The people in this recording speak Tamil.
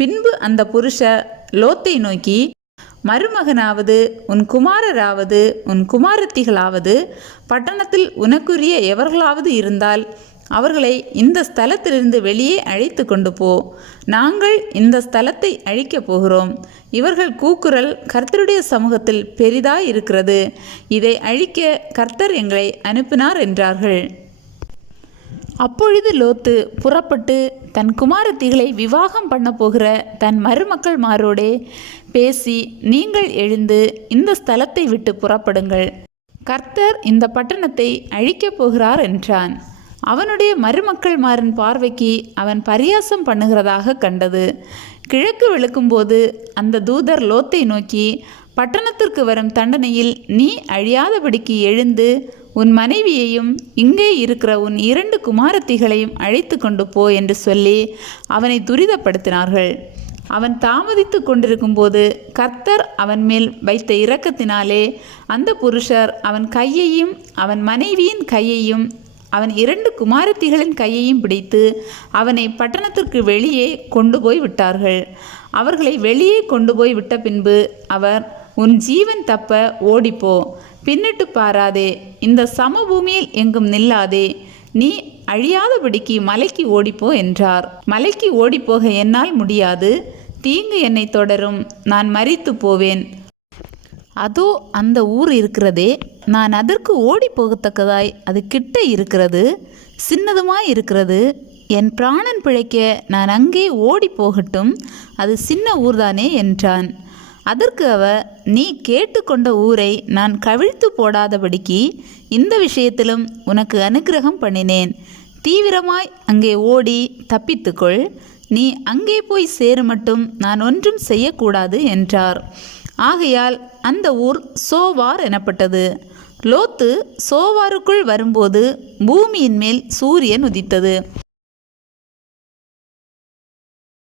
பின்பு அந்த புருஷர் லோத்தை நோக்கி, மருமகனாவது உன் குமாரராவது உன் குமாரத்திகளாவது பட்டணத்தில் உனக்குரிய எவர்களாவது இருந்தால் அவர்களை இந்த ஸ்தலத்திலிருந்து வெளியே அழைத்து கொண்டு போ. நாங்கள் இந்த ஸ்தலத்தை அழிக்கப் போகிறோம். இவர்கள் கூக்குரல் கர்த்தருடைய சமூகத்தில் பெரிதாய் இருக்கிறது. இதை அழிக்க கர்த்தர் எங்களை அனுப்பினார் என்றார்கள். அப்பொழுது லோத்து புறப்பட்டு தன் குமாரத்திகளை விவாகம் பண்ண போகிற தன் மருமக்கள்மாரோடே பேசி, நீங்கள் எழுந்து இந்த ஸ்தலத்தை விட்டு புறப்படுங்கள். கர்த்தர் இந்த பட்டணத்தை அழிக்கப் போகிறார் என்றான். அவனுடைய மருமக்கள்மாரின் பார்வைக்கு அவன் பரியாசம் பண்ணுகிறதாக கண்டது. கிழக்கு வெளுக்கும்போது அந்த தூதர் லோத்தை நோக்கி, பட்டணத்திற்கு வரும் தண்டனையில் நீ அழியாதபடிக்கு எழுந்து உன் மனைவியையும் இங்கே இருக்கிற உன் 2 குமாரத்திகளையும் அழைத்து கொண்டு போ என்று சொல்லி அவனை துரிதப்படுத்தினார்கள். அவன் தாமதித்து கொண்டிருக்கும்போது கர்த்தர் அவன் மேல் வைத்த இரக்கத்தினாலே அந்த புருஷர் அவன் கையையும் அவன் மனைவியின் கையையும் அவன் 2 குமாரத்திகளின் கையையும் பிடித்து அவனை பட்டணத்திற்கு வெளியே கொண்டு போய் விட்டார்கள். அவர்களை வெளியே கொண்டு போய் விட்ட பின்பு அவர், உன் ஜீவன் தப்ப ஓடிப்போ, பின்னிட்டு பாராதே, இந்த சமபூமியில் எங்கும் நில்லாதே, நீ அழியாதபடிக்கு மலைக்கு ஓடிப்போ என்றார். மலைக்கு ஓடிப்போக என்னால் முடியாது, தீங்கு என்னை தொடரும், நான் மரித்து போவேன். அதோ அந்த ஊர் இருக்கிறதே, நான் அதற்கு ஓடி போகத்தக்கதாய் அது கிட்ட இருக்கிறது, சின்னதுமாய் இருக்கிறது. என் பிராணன் பிழைக்க நான் அங்கே ஓடி போகட்டும், அது சின்ன ஊர்தானே என்றான். அதற்கு அவர், நீ கேட்டுக்கொண்ட ஊரை நான் கவிழ்த்து போடாதபடிக்கு இந்த விஷயத்திலும் உனக்கு அனுக்கிரகம் பண்ணினேன். தீவிரமாய் அங்கே ஓடி தப்பித்துக்கொள். நீ அங்கே போய் சேருமட்டும் நான் ஒன்றும் செய்யக்கூடாது என்றார். ஆகையால் அந்த ஊர் சோவார் எனப்பட்டது. லோத்து சோவாருக்குள் வரும்போது பூமியின் மேல் சூரியன் உதித்தது.